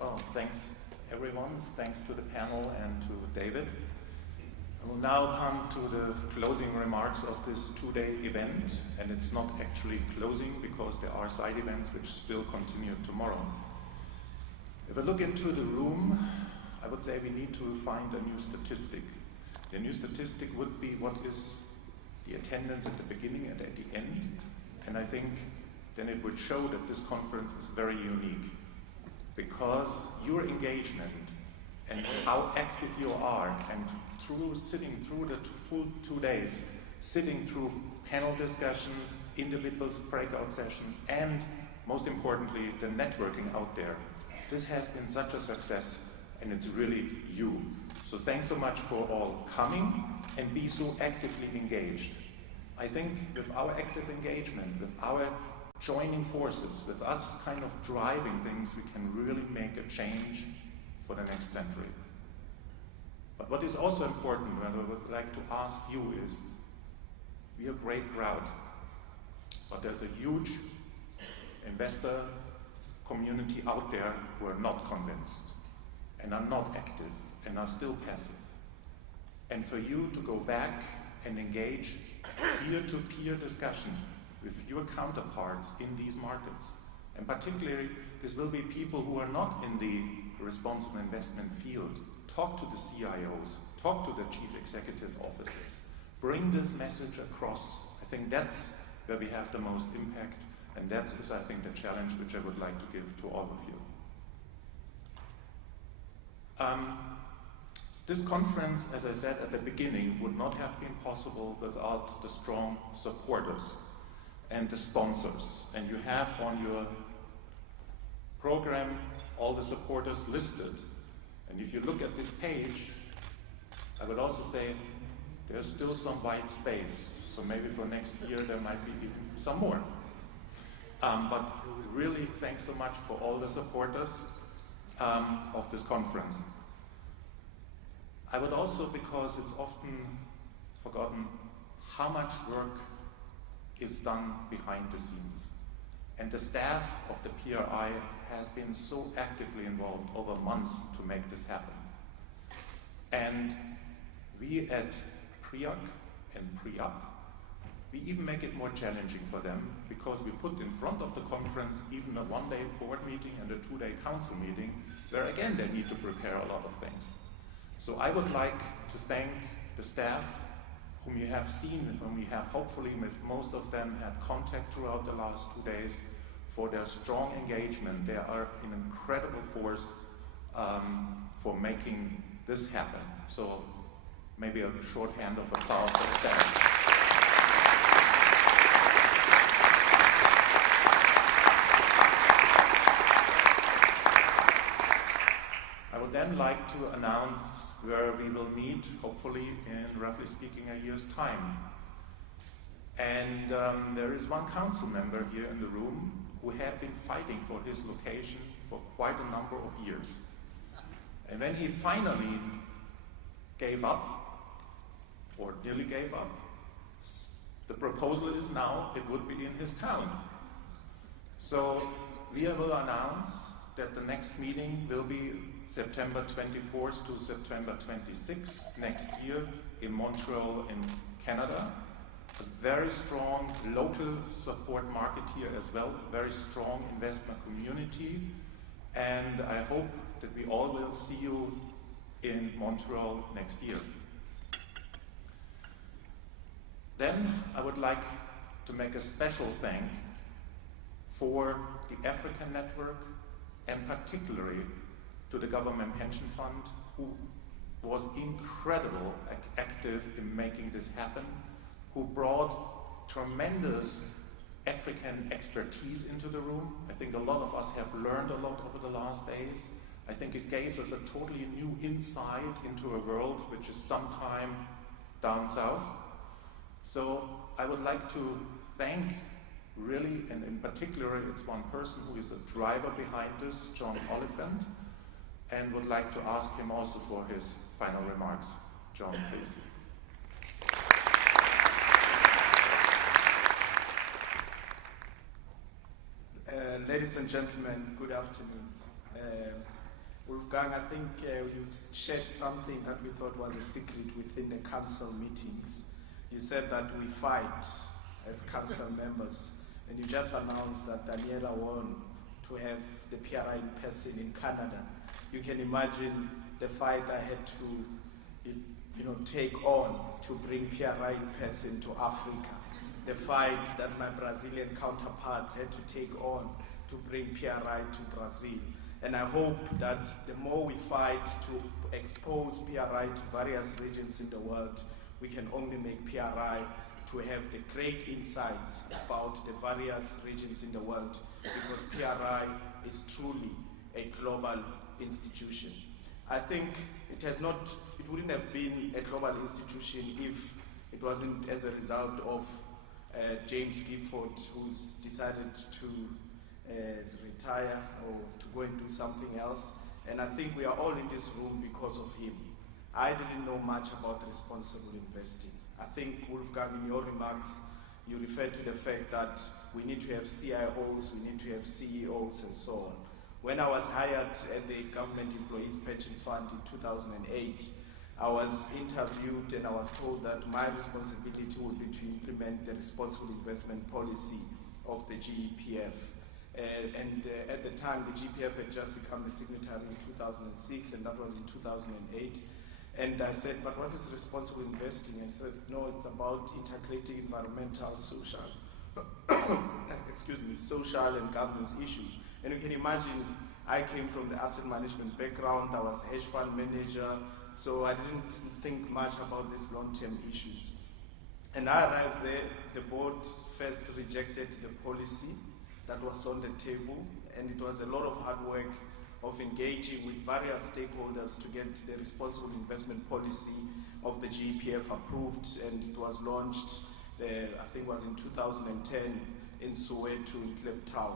Well, thanks everyone. Thanks to the panel and to David. I will now come to the closing remarks of this two-day event, and it's not actually closing because there are side events which still continue tomorrow. If I look into the room, I would say we need to find a new statistic. The new statistic would be what is the attendance at the beginning and at the end, and I think then it would show that this conference is very unique, because your engagement and how active you are, and through sitting through the full 2 days, sitting through panel discussions, individual breakout sessions, and most importantly, the networking out there. This has been such a success, and it's really you. So thanks so much for all coming and be so actively engaged. I think with our active engagement, with our joining forces, with us kind of driving things, we can really make a change for the next century. But what is also important, and I would like to ask you, is we are a great crowd, but there's a huge investor community out there who are not convinced and are not active and are still passive. And for you to go back and engage peer-to-peer discussion with your counterparts in these markets, and particularly this will be people who are not in the responsible investment field. Talk to the CIOs, talk to the chief executive officers, bring this message across. I think that's where we have the most impact, and that is, I think, the challenge which I would like to give to all of you. This conference, as I said at the beginning, would not have been possible without the strong supporters and the sponsors. And you have on your program all the supporters listed. And if you look at this page, I would also say there's still some white space. So maybe for next year there might be even some more. But really, thanks so much for all the supporters of this conference. I would also, because it's often forgotten, how much work is done behind the scenes. And the staff of the PRI has been so actively involved over months to make this happen. And we at PRI and PRI-UP, we even make it more challenging for them, because we put in front of the conference even a one-day board meeting and a two-day council meeting, where again they need to prepare a lot of things. So I would like to thank the staff whom you have seen, whom we have hopefully with most of them had contact throughout the last 2 days, for their strong engagement. They are an incredible force for making this happen. So maybe a short hand of applause for the staff. I would then like to announce where we will meet, hopefully in, roughly speaking, a year's time. And there is one council member here in the room who had been fighting for his location for quite a number of years. And when he finally gave up, or nearly gave up, the proposal is now it would be in his town. So we will announce that the next meeting will be September 24th to September 26th next year in Montreal in Canada. A very strong local support market here as well, very strong investment community, and I hope that we all will see you in Montreal next year. Then I would like to make a special thank for the African Network, and particularly to the Government Pension Fund, who was incredible active in making this happen, who brought tremendous African expertise into the room. I think a lot of us have learned a lot over the last days. I think it gave us a totally new insight into a world which is sometime down south. So I would like to thank really, and in particular, it's one person who is the driver behind this, John Oliphant, and would like to ask him also for his final remarks. John, please. Ladies and gentlemen, good afternoon. Wolfgang, I think you've shared something that we thought was a secret within the council meetings. You said that we fight as council members, and you just announced that Daniela won to have the PRI in person in Canada. You can imagine the fight I had to take on to bring PRI in person to Africa. The fight that my Brazilian counterparts had to take on to bring PRI to Brazil. And I hope that the more we fight to expose PRI to various regions in the world, we can only make PRI to have the great insights about the various regions in the world, because PRI is truly a global institution. I think it wouldn't have been a global institution if it wasn't as a result of James Gifford, who's decided to retire or to go and do something else. And I think we are all in this room because of him. I didn't know much about responsible investing. I think, Wolfgang, in your remarks, you referred to the fact that we need to have CIOs, we need to have CEOs, and so on. When I was hired at the Government Employees Pension Fund in 2008, I was interviewed and I was told that my responsibility would be to implement the responsible investment policy of the GEPF. At the time, the GEPF had just become a signatory in 2006, and that was in 2008. And I said, but what is responsible investing? And he said, no, it's about integrating environmental, social, social and governance issues. And you can imagine, I came from the asset management background. I was a hedge fund manager, so I didn't think much about these long-term issues. And I arrived there, the board first rejected the policy that was on the table, and it was a lot of hard work of engaging with various stakeholders to get the responsible investment policy of the GEPF approved, and it was launched, I think it was in 2010 in Soweto, in Kliptown.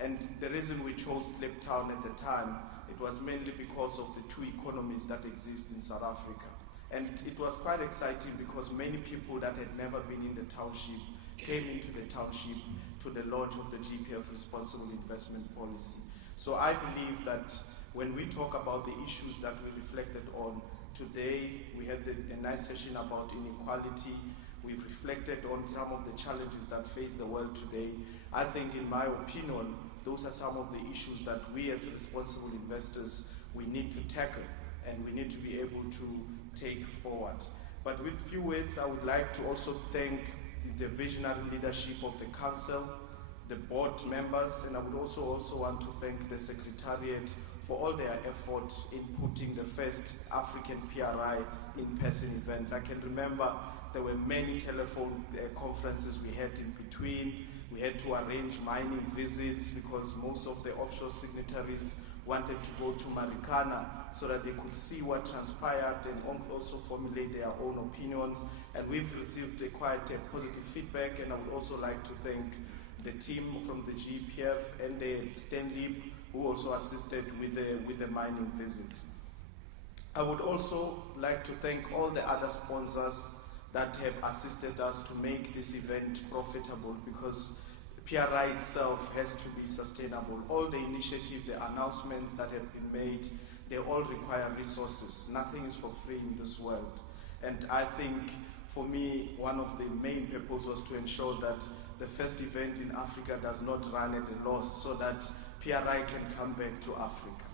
And the reason we chose Kliptown at the time, it was mainly because of the two economies that exist in South Africa. And it was quite exciting because many people that had never been in the township came into the township to the launch of the GEPF responsible investment policy. So I believe that when we talk about the issues that we reflected on today, we had a nice session about inequality. We've reflected on some of the challenges that face the world today. I think, in my opinion, those are some of the issues that we as responsible investors, we need to tackle and we need to be able to take forward. But with few words, I would like to also thank the visionary leadership of the council, the board members, and I would also want to thank the Secretariat for all their effort in putting the first African PRI in-person event. I can remember there were many telephone conferences we had in between. We had to arrange mining visits because most of the offshore signatories wanted to go to Marikana so that they could see what transpired and also formulate their own opinions. And we've received quite positive feedback, and I would also like to thank the team from the GEPF and the Stanley, who also assisted with the mining visits. I would also like to thank all the other sponsors that have assisted us to make this event profitable, because PRI itself has to be sustainable. All the initiatives, the announcements that have been made, they all require resources. Nothing is for free in this world. And I think, for me, one of the main purposes was to ensure that the first event in Africa does not run at a loss, so that PRI can come back to Africa.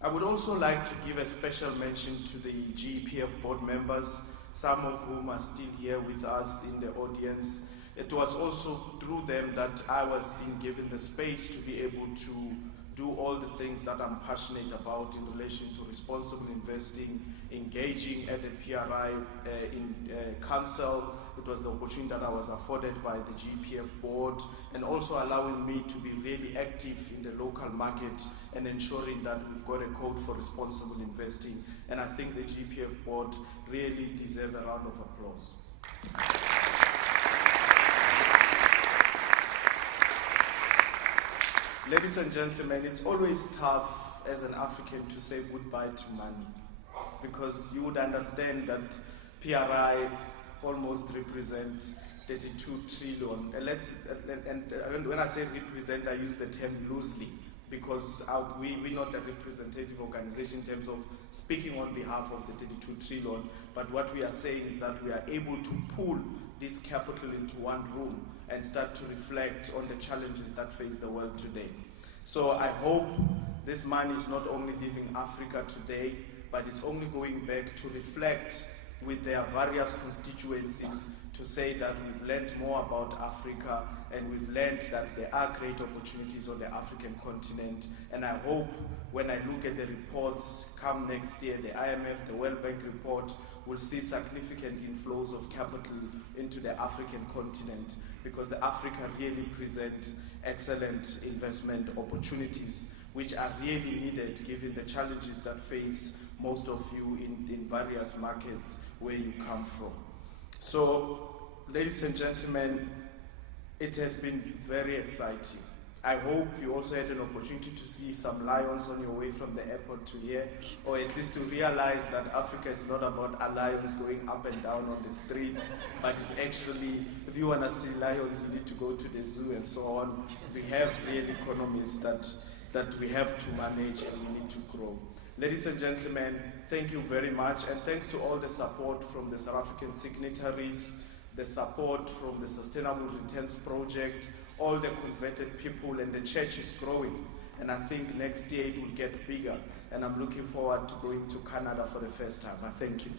I would also like to give a special mention to the GEPF board members, some of whom are still here with us in the audience. It was also through them that I was being given the space to be able to do all the things that I'm passionate about in relation to responsible investing, engaging at the PRI in council. It was the opportunity that I was afforded by the GEPF board, and also allowing me to be really active in the local market and ensuring that we've got a code for responsible investing. And I think the GEPF board really deserves a round of applause. Ladies and gentlemen, it's always tough as an African to say goodbye to money, because you would understand that PRI almost represent 32 trillion. And when I say represent, I use the term loosely, because we're not a representative organization in terms of speaking on behalf of the 32 trillion, but what we are saying is that we are able to pool this capital into one room and start to reflect on the challenges that face the world today. So I hope this money is not only leaving Africa today, but it's only going back to reflect with their various constituencies to say that we've learned more about Africa and we've learned that there are great opportunities on the African continent. And I hope when I look at the reports come next year, the IMF, the World Bank report, will see significant inflows of capital into the African continent, because the Africa really present excellent investment opportunities which are really needed given the challenges that face most of you in various markets where you come from. So, ladies and gentlemen, it has been very exciting. I hope you also had an opportunity to see some lions on your way from the airport to here, or at least to realize that Africa is not about lions going up and down on the street, but it's actually, if you want to see lions, you need to go to the zoo and so on. We have real economies that we have to manage and we need to grow. Ladies and gentlemen, thank you very much, and thanks to all the support from the South African signatories, the support from the Sustainable Returns Project, all the converted people, and the church is growing. And I think next year it will get bigger, and I'm looking forward to going to Canada for the first time. I thank you.